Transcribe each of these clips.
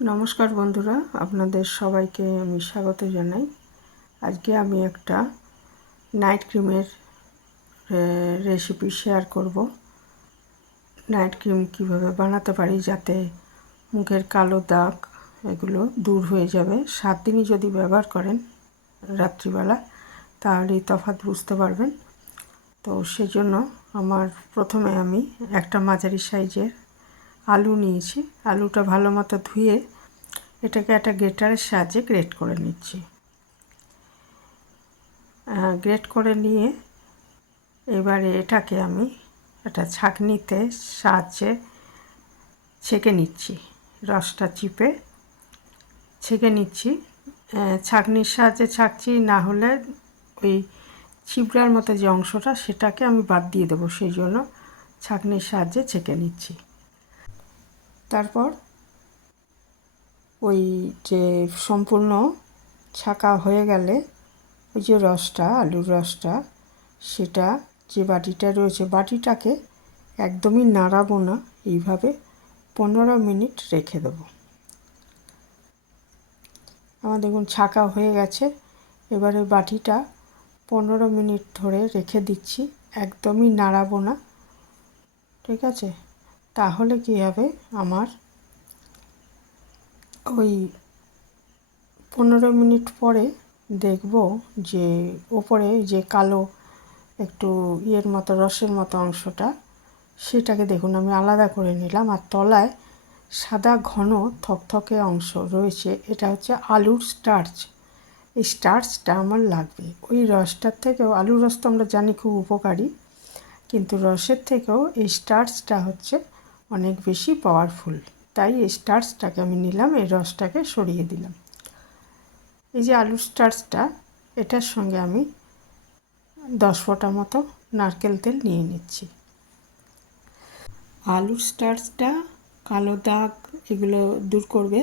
নমস্কার বন্ধুরা, আপনাদের সবাইকে আমি স্বাগত জানাই। আজকে আমি একটা নাইট ক্রিমের রেসিপি শেয়ার করব। নাইট ক্রিম কীভাবে বানাতে পারি যাতে মুখের কালো দাগ এগুলো দূর হয়ে যাবে। 7 দিনই যদি ব্যবহার করেন রাত্রিবেলা, তাহলেই তফাৎ বুঝতে পারবেন। তো সেজন্য প্রথমে আমি একটা মাঝারি সাইজের আলু নিয়েছি। আলুটা ভালো মতো ধুয়ে এটাকে একটা গ্রেটারের সাহায্যে গ্রেট করে নিচ্ছি। গ্রেট করে নিয়ে এবারে এটাকে আমি একটা ছাঁকনিতে সাহায্যে ছেঁকে নিচ্ছি। রসটা চিপে ছেঁকে নিচ্ছি। ছাঁকনির সাহায্যে ছাঁকছি, না হলে ওই ছিবড়ার মতো যে অংশটা সেটাকে আমি বাদ দিয়ে দেবো, সেই জন্য ছাঁকনির সাহায্যে ছেঁকে নিচ্ছি। তারপর ওই যে সম্পূর্ণ ছাঁকা হয়ে গেলে ওই যে রসটা, আলুর রসটা, সেটা যে বাটিটা রয়েছে, বাটিটাকে একদমই নাড়াবো না, এইভাবে 15 মিনিট রেখে দেবো। আমার দেখুন ছাঁকা হয়ে গেছে। এবারে বাটিটা 15 মিনিট ধরে রেখে দিচ্ছি, একদমই নাড়াবো না, ঠিক আছে? তাহলে কী হবে, আমার ওই 15 মিনিট পরে দেখব যে ওপরে যে কালো একটু মতো রসের মতো অংশটা, সেটাকে দেখুন আমি আলাদা করে নিলাম। আর তলায় সাদা ঘন থকথকে অংশ রয়েছে, এটা হচ্ছে আলুর স্টার্চ। এই স্টার্চটা আমার লাগবে। ওই রসটার থেকেও, আলুর রস তো আমরা জানি খুব উপকারী, কিন্তু রসের থেকেও এই স্টার্চটা হচ্ছে অনেক বেশি পাওয়ারফুল। তাই এই স্টার্চটাকে আমি নিলাম, এই রসটাকে সরিয়ে দিলাম। এই যে আলুর স্টার্চটা, এটার সঙ্গে আমি 10 ফোঁটা মতো নারকেল তেল নিয়ে নিচ্ছি। আলুর স্টার্চটা কালো দাগ এগুলো দূর করবে,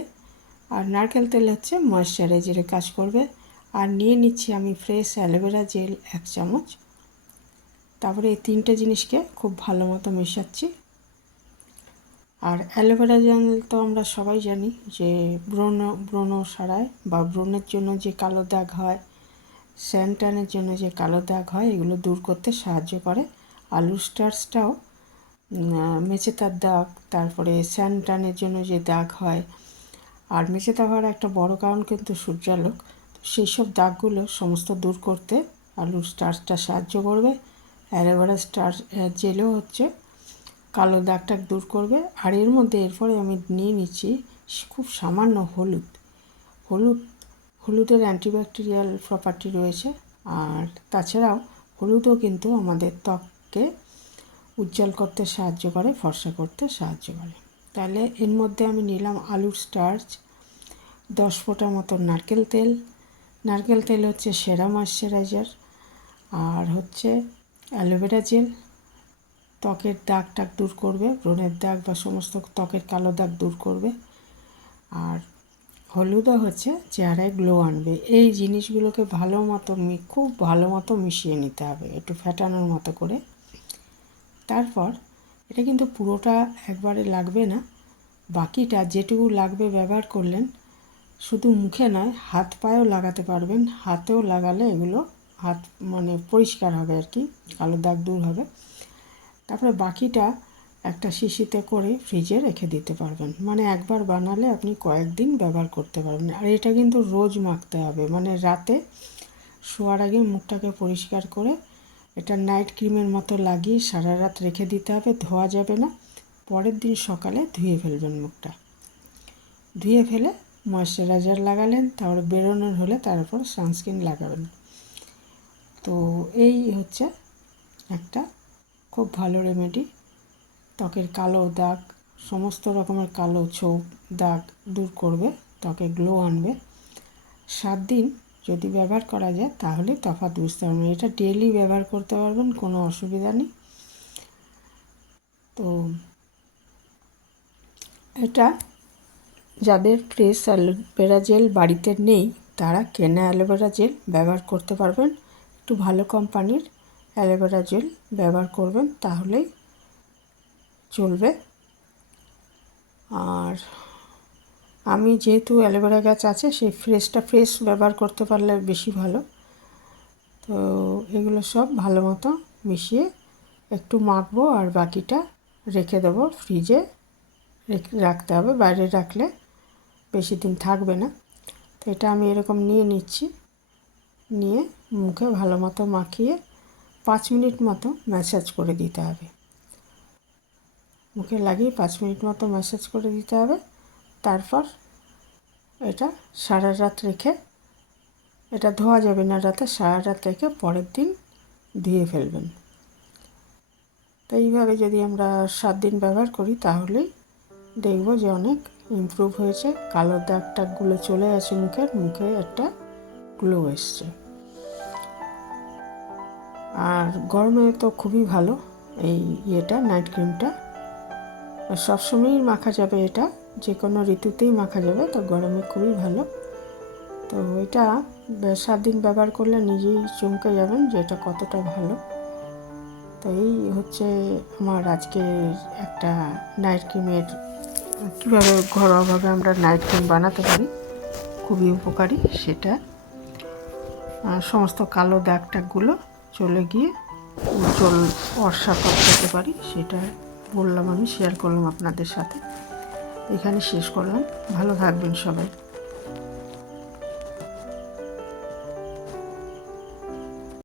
আর নারকেল তেল হচ্ছে ময়েশ্চারাইজারের কাজ করবে। আর নিয়ে নিচ্ছি আমি ফ্রেশ অ্যালোভেরা জেল 1 চামচ। তারপরে এই 3টে জিনিসকে খুব ভালো মতো মেশাচ্ছি। আর অ্যালোভেরা জেল তো আমরা সবাই জানি যে ব্রণ সারায়, বা ব্রণের জন্য যে কালো দাগ হয়, স্যানটানের জন্য যে কালো দাগ হয়, এগুলো দূর করতে সাহায্য করে। আলুর স্টার্চটাও মেচেতার দাগ, তারপরে স্যানটানের জন্য যে দাগ হয়, আর মেচেতা হওয়ার একটা বড় কারণ কিন্তু সূর্যালোক, সেই সব দাগগুলো সমস্ত দূর করতে আলুর স্টার্চটা সাহায্য করবে। অ্যালোভেরা স্টার্চ জেলও হচ্ছে কালো দাগটা দূর করবে। আর এর মধ্যে এরপরে আমি নিয়ে নিচ্ছি খুব সামান্য হলুদের অ্যান্টিব্যাকটেরিয়াল প্রপার্টি রয়েছে। আর তাছাড়াও হলুদও কিন্তু আমাদের ত্বককে উজ্জ্বল করতে সাহায্য করে, ফর্সা করতে সাহায্য করে। তাহলে এর মধ্যে আমি নিলাম আলুর স্টার্চ, 10 ফোঁটা মতো নারকেল তেল হচ্ছে সেরা ময়েশ্চারাইজার, আর হচ্ছে অ্যালোভেরা জেল ত্বকের দাগ টাগ দূর করবে, ব্রণের দাগ বা সমস্ত ত্বকের কালো দাগ দূর করবে। আর হলুদও হচ্ছে চেহারায় গ্লো আনবে। এই জিনিসগুলোকে খুব ভালো মতো মিশিয়ে নিতে হবে, একটু ফ্যাটানোর মতো করে। তারপর এটা কিন্তু পুরোটা একবারে লাগবে না, বাকিটা যেটুকু লাগবে ব্যবহার করলেন। শুধু মুখে নয়, হাত পায়েও লাগাতে পারবেন। হাতেও লাগালে এগুলো হাত পরিষ্কার হবে আর কি, কালো দাগ দূর হবে। তারপরে বাকিটা একটা শিশিতে করে ফ্রিজে রেখে দিতে পারবেন। একবার বানালে আপনি কয়েকদিন ব্যবহার করতে পারবেন। আর এটা কিন্তু রোজ মাখতে হবে, রাতে শোয়ার আগে মুখটাকে পরিষ্কার করে এটা নাইট ক্রিমের মতো লাগিয়ে সারা রাত রেখে দিতে হবে। ধোয়া যাবে না। পরের দিন সকালে ধুয়ে ফেলবেন মুখটা। ধুয়ে ফেলে ময়েশ্চারাইজার লাগালেন, তারপরে বেরোনোর হলে তারপর সানস্ক্রিন লাগাবেন। তো এই হচ্ছে একটা খুব ভালো রেমেডি। ত্বকের কালো দাগ, সমস্ত রকমের কালো ছোপ দাগ দূর করবে, ত্বকে গ্লো আনবে। 7 দিন যদি ব্যবহার করা যায় তাহলে তফাৎ বুঝতে পারবেন। এটা ডেইলি ব্যবহার করতে পারবেন, কোনো অসুবিধা নেই। তো এটা যাদের ফ্রেশ অ্যালোভেরা জেল বাড়িতে নেই, তারা কেনা অ্যালোভেরা জেল ব্যবহার করতে পারবেন। একটু ভালো কোম্পানির অ্যালোভেরা জেল ব্যবহার করবেন, তাহলেই চলবে। আর আমি যেহেতু অ্যালোভেরা গাছ আছে, সেই ফ্রেশ ব্যবহার করতে পারলে বেশি ভালো। তো এগুলো সব ভালো মতো মিশিয়ে একটু মাখবো, আর বাকিটা রেখে দেবো ফ্রিজে রাখতে হবে, বাইরে রাখলে বেশি দিন থাকবে না। তো এটা আমি এরকম নিয়ে নিচ্ছি, নিয়ে মুখে ভালো মতো মাখিয়ে 5 মিনিট মতো ম্যাসাজ করে দিতে হবে। মুখে লাগিয়ে 5 মিনিট মতো ম্যাসাজ করে দিতে হবে। তারপর এটা সারা রাত রেখে, এটা ধোয়া যাবে না রাতে, সারা রাত রেখে পরের দিন ধুয়ে ফেলবেন। তো এইভাবে যদি আমরা 7 দিন ব্যবহার করি তাহলেই দেখব যে অনেক ইমপ্রুভ হয়েছে, কালো দাগ টাগগুলো চলে আসে মুখে একটা গ্লো এসছে। আর গরমে তো খুবই ভালো এই নাইট ক্রিমটা, সবসময়ই মাখা যাবে, এটা যে কোনো ঋতুতেই মাখা যাবে, তো গরমে খুবই ভালো। তো এটা 7 দিন ব্যবহার করলে নিজেই চমকে যাবেন যে এটা কতটা ভালো। তো এই হচ্ছে আমার আজকে একটা নাইট ক্রিমের, কীভাবে ঘরোয়াভাবে আমরা নাইট ক্রিম বানাতে পারি, খুবই উপকারী সেটা। সমস্ত কালো দাগ টাগগুলো চলে গিয়ে উজ্জ্বল ফর্সা ত্বক পেতে পারি, সেটা বললাম, আমি শেয়ার করলাম আপনাদের সাথে। এখানে শেষ করলাম। ভালো থাকবেন সবাই।